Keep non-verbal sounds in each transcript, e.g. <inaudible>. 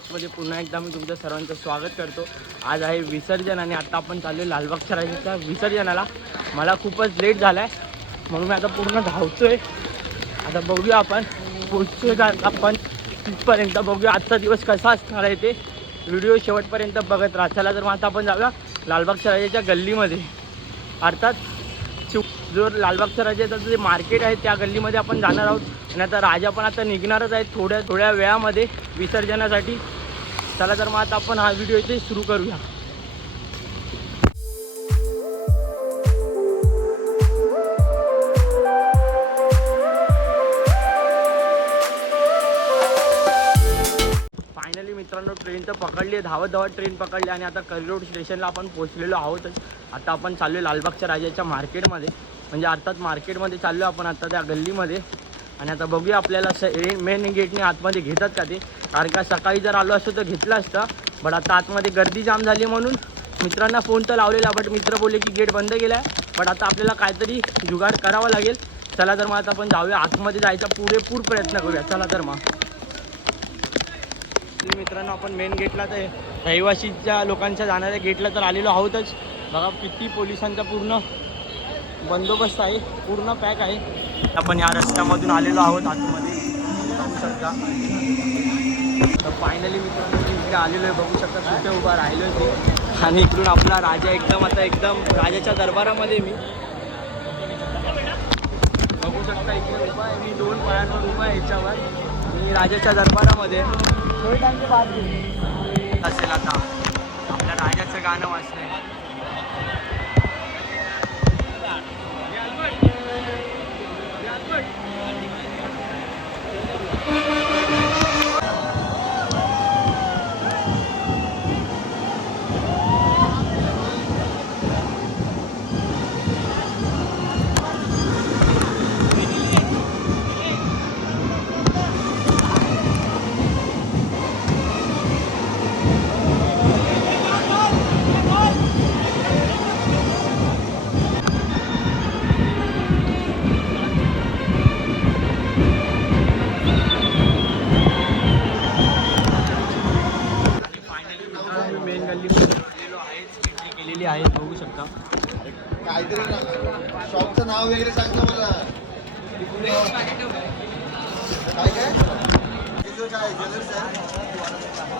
ब्लॉग्समध्ये पुन्हा एकदा मी तुमचं सर्वांचं स्वागत करतो. आज आहे विसर्जन आणि आत्ता आपण चाललो लालबागच्या राजाच्या विसर्जनाला. मला खूपच लेट झाला आहे म्हणून मी आता पूर्ण धावतोय. आता बघूया आपण. पोचतोय का आपण? तिथपर्यंत बघूया. आजचा दिवस कसा असणार आहे ते व्हिडिओ शेवटपर्यंत बघत राहा. चला तर मग आता आपण जाऊया लालबागच्या राजाच्या गल्लीमध्ये. अर्थात शिव जो लालबागच्या राजाचं जे मार्केट आहे त्या गल्लीमध्ये आपण जाणार आहोत. आणि आता राजा पण आता निघणारच आहे थोड्या थोड्या वेळामध्ये विसर्जनासाठी. चला तर मग आता आपण हा व्हिडिओ इथे सुरू करूया. फायनली मित्रांनो ट्रेन तर पकडली आहे. धावत धावत ट्रेन पकडली आणि आता करी रोड स्टेशनला आपण पोहोचलेलो आहोतच. आता आपण चाललो आहे लालबागच्या राजाच्या मार्केटमध्ये म्हणजे अर्थात मार्केटमध्ये चाललो आपण आता त्या गल्लीमध्ये. आणि आता बघूया आपल्याला स मेन गेटने आतमध्ये घेतात का ते. कारण का सकाळी जर आलो असतो तर घेतलं असतं. बट आता आतमध्ये गर्दी जाम झाली म्हणून मित्रांना फोन तर लावलेला बट मित्र बोलले की गेट बंद केला आहे बट आता आपल्याला काहीतरी जुगाड करावा लागेल. चला तर मग आता आपण जाऊया आतमध्ये जायचा पुरेपूर प्रयत्न करूया. चला तर मग. मित्रांनो आपण मेन गेटला तर रहिवासीच्या लोकांच्या जाणाऱ्या गेटला तर आलेलो आहोतच. बघा किती पोलिसांचा पूर्ण बंदोबस्त आहे. पूर्ण पॅक आहे. आपण या रस्त्यामधून आलेलो आहोत आतमध्ये. बघू शकता. तर फायनली मित्रांनो मी इकडे आलेलो आहे. बघू शकता कुठे उभा राहिलो आहे ते आणि इकडून आपला राजा एकदम आता एकदम राजाच्या दरबारामध्ये मी. बघू शकता इकडे उभा आहे. मी दोन पायांवर उभा आहे याच्यावर. मी राजाच्या दरबारामध्ये. असेल आता. आपल्या राजाचं गाणं वाचलंय शॉपचं नाव वगैरे सांग ना मला. काय काय? ज्वेलर्स आहे ज्वेलर्स आहे?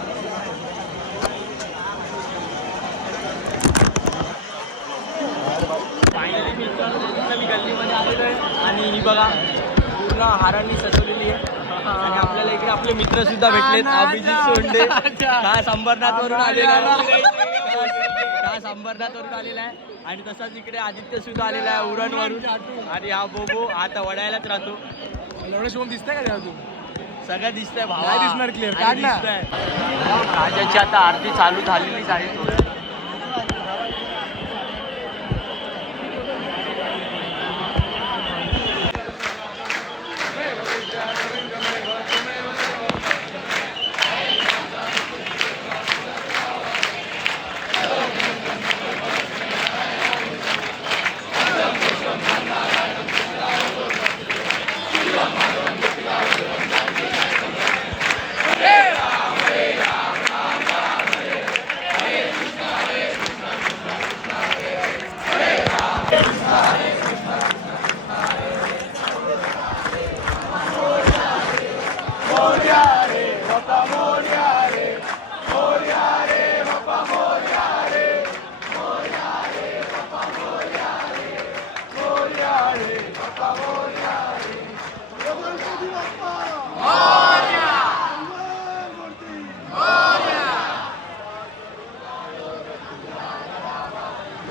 फायनली मी पूर्ण मी गल्लीमध्ये आलेलो आहे आणि ही बघा पूर्ण हारांनी सजवलेली आहे. आणि आपल्याला इकडे आपले मित्र सुद्धा भेटलेत अभिजित सोंडे हा संबरनाथ वरून आलेला? आहे हा संबरनाथ वरून आलेला आहे आणि तसाच इकडे आदित्य सुद्धा आलेला आहे उरण वरून आणि हा बोबो आता वडायलाच राहतो एवढं शिवून दिसतंय का तू सगळं दिसतंय भावा दिसणार clear. आणि काढ ना. दिसतंय. राजाची आता आरती चालू झालेलीच आहे थोड्या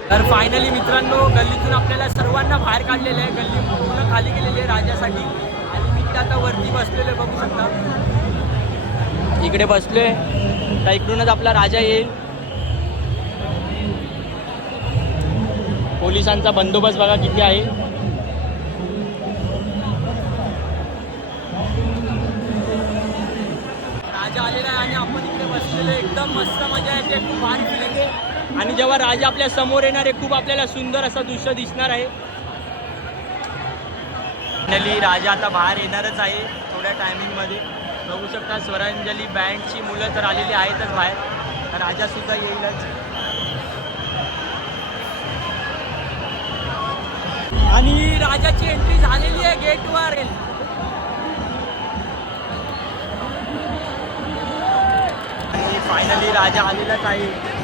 तर फायनली मित्रांनो गल्लीतून आपल्याला सर्वांना बाहेर काढलेलं आहे. गल्ली पूर्ण खाली गेलेली आहे राजासाठी. आणि मी इकडे आता वरती बसलेलो आहे बघू शकता. इकडे बसलोय. तर इकडूनच आपला राजा येईल. पोलिसांचा बंदोबस्त बघा किती आहे. राजा आलेला आहे आणि आपण इकडे बसलेलो एकदम मस्त मजा येते. खूप भारी आणि जेव्हा राजा आपल्यासमोर येणार आहे खूप आपल्याला सुंदर असं दृश्य दिसणार आहे. फायनली राजा आता बाहेर येणारच आहे थोड्या टायमिंगमध्ये बघू शकता स्वरांजली बँडची मुलं तर आलेली आहेतच बाहेर. राजा सुद्धा येईलच. आणि राजाची एंट्री झालेली आहे गेटवर. आणि फायनली राजा आलेलाच आहे.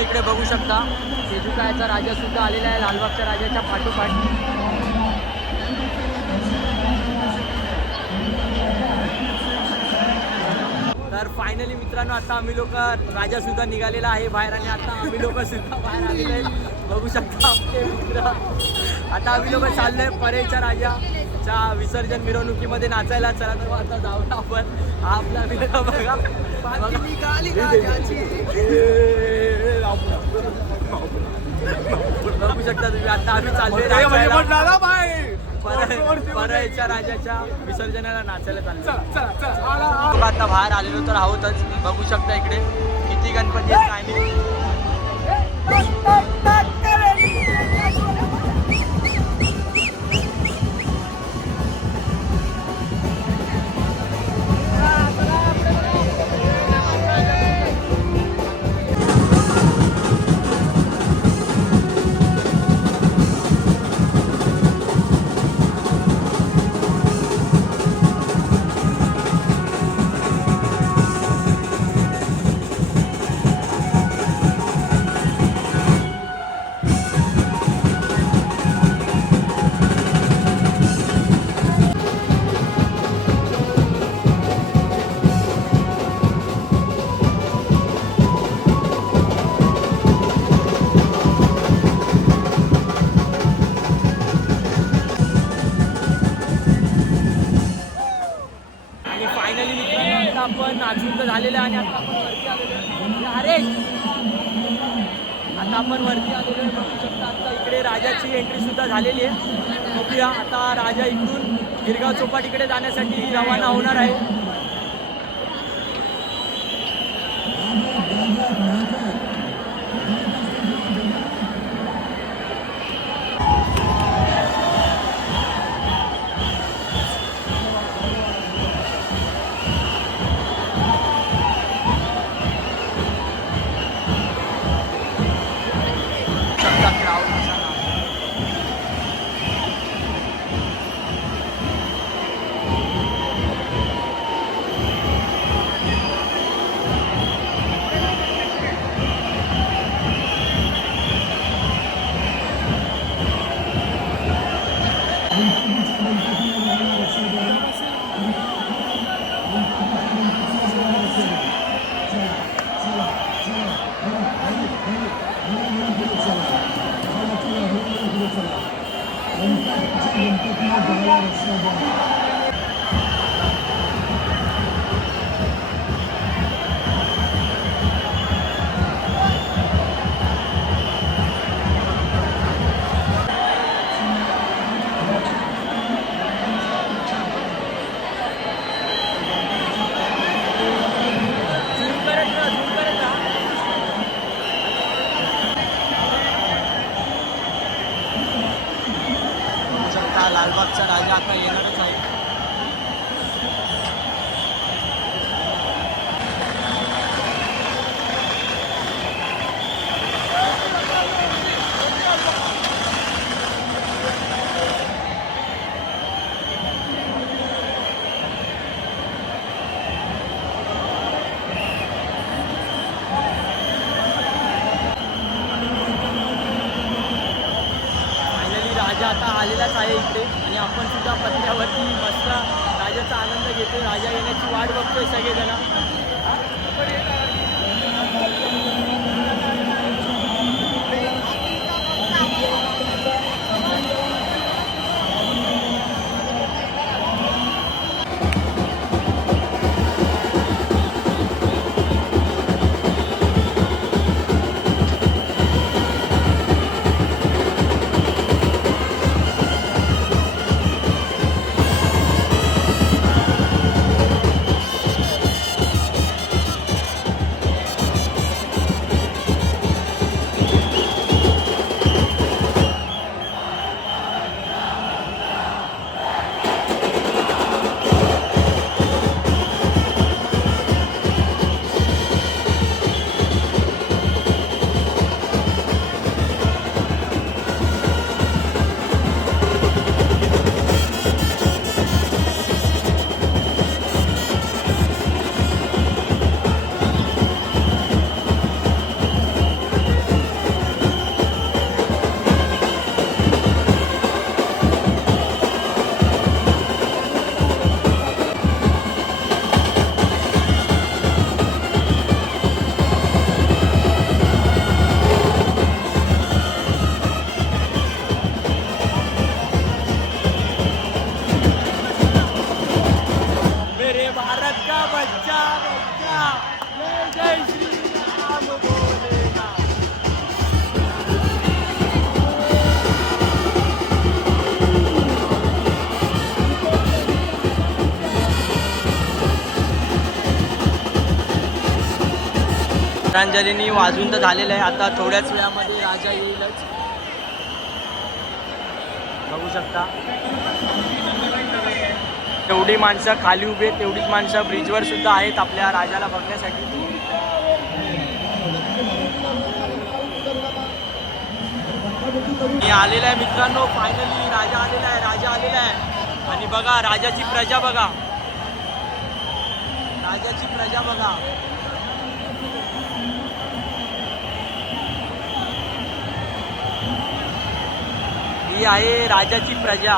इकडे बघू शकता. सेजुकायचा राजा सुद्धा आलेला आहे लालबागच्या राजाच्या पाठोपाठ. तर फायनली मित्रांनो आता आम्ही लोक राजा सुद्धा निघालेला आहे बाहेर आणि आता आम्ही लोक सुद्धा बाहेर आलेले आहेत बघू शकता आपले मित्र. आता आम्ही लोक चाललोय परेच्या राजाच्या विसर्जन मिरवणुकीमध्ये नाचायला. चला तर आता जाऊ आपण आपला मित्र बघा. <laughs> बघू शकता तुम्ही आता आम्ही चाललोय नाचायला. पर- परळच्या राजाच्या विसर्जनाला नाचायला चाललो आता बाहेर आलेलो तर आहोतच. बघू शकता इकडे किती गणपती आहेत करण्यासाठी रवाना होणार आहे. प्रांजलीनी वाजून तर झालेलं आहे. आता थोड्याच वेळामध्ये राजा येईलच. बघू शकता. तेवढी माणसं खाली उभी आहेत तेवढीच माणसं ब्रिजवर सुद्धा आहेत आपल्या राजाला बघण्यासाठी. मी आलेला आहे मित्रांनो फायनली राजा आलेला आहे राजा आलेला आहे. आणि बघा राजाची प्रजा बघा. राजाची प्रजा बघा. ही आहे राजाची प्रजा.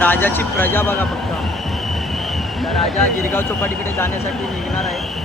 राजाची प्रजा बघा फक्त. राजा गिरगाव चौपाटीकडे जाण्यासाठी निघणार आहे.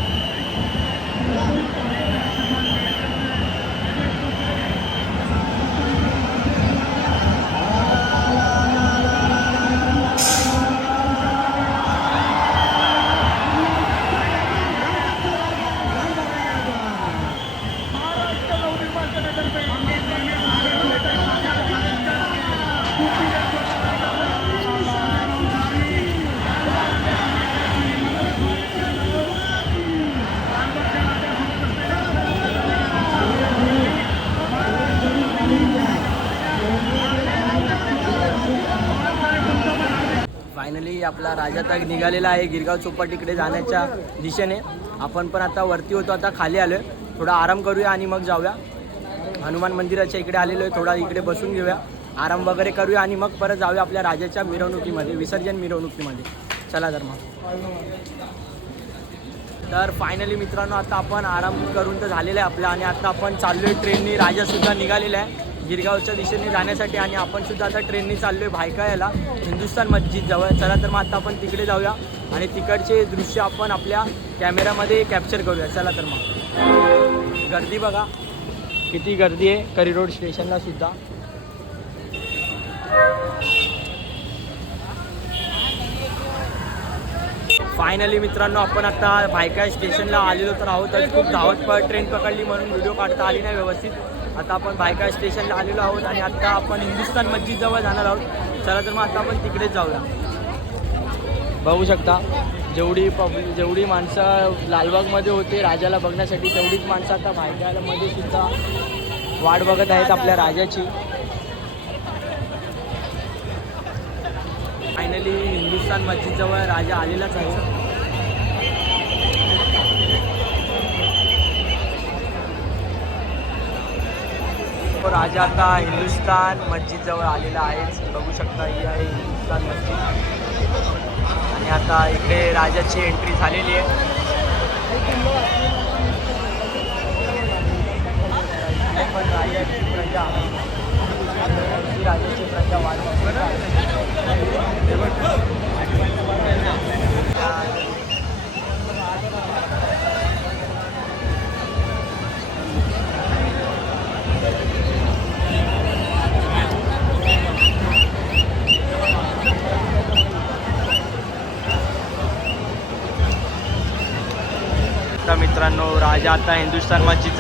आपला राजा तग निघालेला आहे. गिरगाव चौपाटीकडे जाण्याच्या दिशेने. आपण पण आता वरती होतो आता खाली आलोय. थोडा आराम करूया आणि मग जाऊया. हनुमान मंदिराच्या इकडे आलेलो आहे थोडा इकडे बसून घेऊया. आराम वगैरे करूया आणि मग परत जाऊया आपल्या राजाच्या मिरवणुकीमध्ये विसर्जन मिरवणुकीमध्ये. चला तर मग. तर फायनली मित्रांनो आता आपण आराम करून तर झालेलं आहे आपला. आणि आता आपण चाललोय ट्रेननी राजासुद्धा निघालेला आहे. गिरगावच्या दिशेने जाण्यासाठी आणि आपण सुद्धा आता ट्रेननी चाललोय भायका याला हिंदुस्थान मस्जिद जवळ. चला तर मग आता आपण तिकडे जाऊया आणि तिकडचे दृश्य आपण आपल्या कॅमेऱ्यामध्ये कॅप्चर करूया. चला तर मग. गर्दी बघा. किती गर्दी आहे. करी रोड स्टेशनला सुद्धा. फायनली मित्रांनो आपण आता भायका स्टेशनला आलेलो तर आहोत खूप धावत ट्रेन पकडली म्हणून व्हिडिओ काढता आली नाही व्यवस्थित. आता आपण भायका स्टेशनला आलेलो आहोत आणि आता आपण हिंदुस्थान मस्जिद जवळ जाणार आहोत. चला तर मग आता आपण तिकडेच जाऊया. बघू शकता जेवढी पब्लिक जेवढी माणसं लालबागमध्ये होते राजाला बघण्यासाठी तेवढीच माणसं आता भायकामध्ये सुद्धा वाट बघत आहेत आपल्या राजाची. फायनली हिंदुस्थान मस्जिदजवळ राजा आलेलाच आहे. तो राजा आता हिंदुस्थान मस्जिदजवळ आलेला आहेच. बघू शकता ही आहे हिंदुस्थान मस्जिद. आणि आता इकडे राजाची एंट्री झालेली आहे. पण राजाची प्रजा राजाची प्रजा वाढ मित्रांनो राजा आता हिंदुस्थान मस्जिद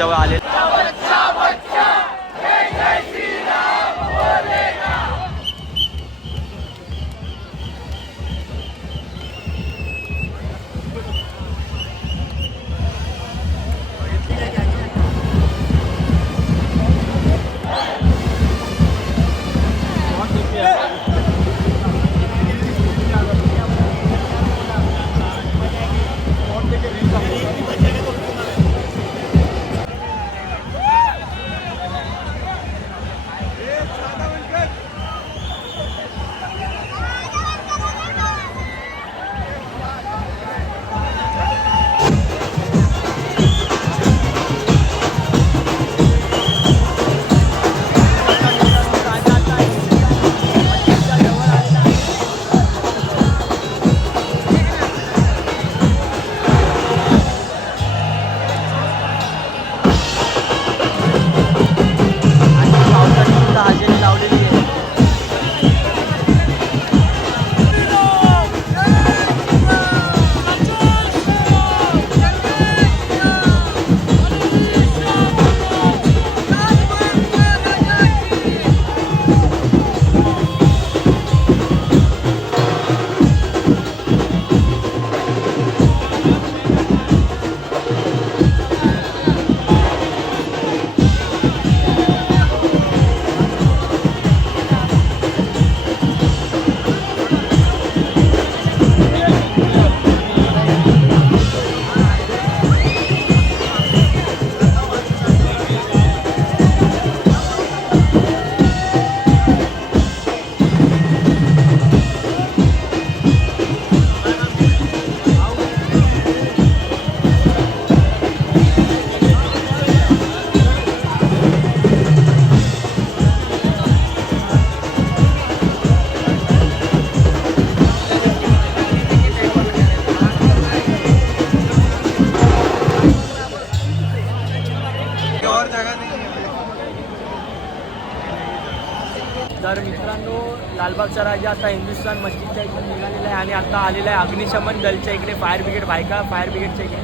तर मित्रांनो लालबागचा राजा आता हिंदुस्थान मस्जिदच्या इकडे निघालेला आहे आणि आता आलेला आहे अग्निशमन दलच्या इकडे फायर ब्रिगेड बायका फायर ब्रिगेडच्या इकडे.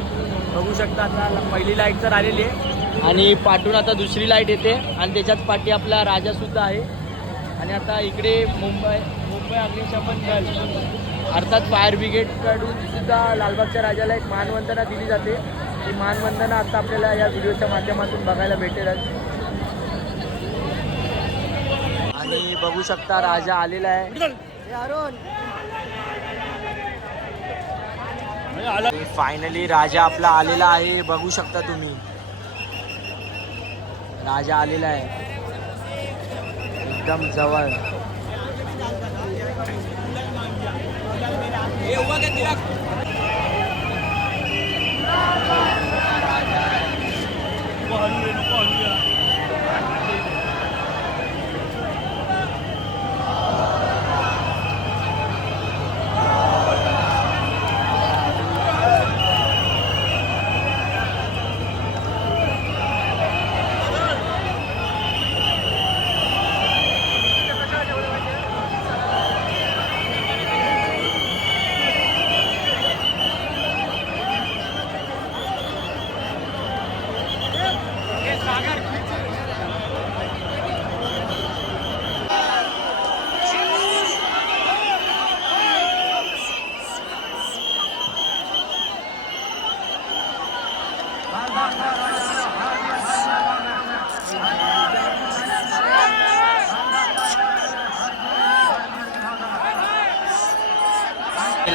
बघू शकता आता पहिली लाइट तर आलेली आहे. आणि पाठून आता दुसरी लाइट येते आणि त्याच्यात पाठी आपला राजासुद्धा आहे. आणि आता इकडे मुंबई मुंबई अग्निशमन दल. अर्थात फायर ब्रिगेडकडून सुद्धा लालबागच्या राजाला एक मानवंदना दिली जाते. ती मानवंदना आता आपल्याला या व्हिडिओच्या माध्यमातून बघायला भेटेलच. आणि बघू शकता राजा आलेला आहे. फायनली राजा आपला आलेला आहे बघू शकता तुम्ही. राजा आलेला आहे. एकदम जवळ.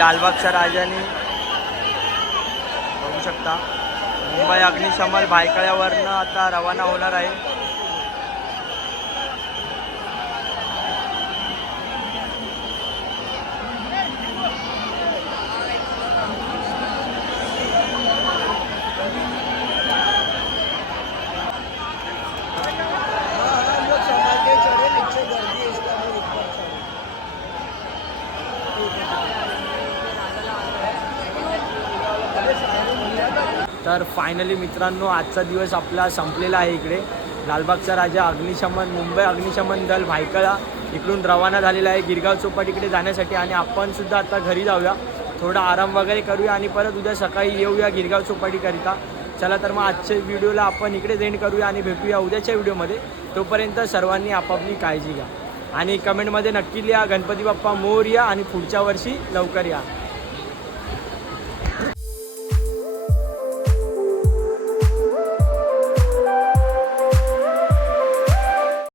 लालबागच्या राजाने बघू शकता. मुंबई अग्निशमन भायखळ्यावरनं आता रवाना होणार आहे. तर फायनली मित्रांनो आजचा दिवस आपला संपलेला आहे इकडे. लालबागचा राजा अग्निशमन मुंबई अग्निशमन दल भायकळा इकडून रवाना झालेला आहे. गिरगाव चौपाटीकडे जाण्यासाठी आणि आपणसुद्धा आता घरी जाऊया. थोडा आराम वगैरे करूया आणि परत उद्या सकाळी येऊया गिरगाव चौपाटीकरिता. चला तर मग आजच्या व्हिडिओला आपण इकडे एंड करूया आणि भेटूया उद्याच्या व्हिडिओमध्ये. तोपर्यंत सर्वांनी आपापली काळजी घ्या. आणि कमेंटमध्ये नक्की लिहा गणपती बाप्पा मोर या आणि पुढच्या वर्षी लवकर या.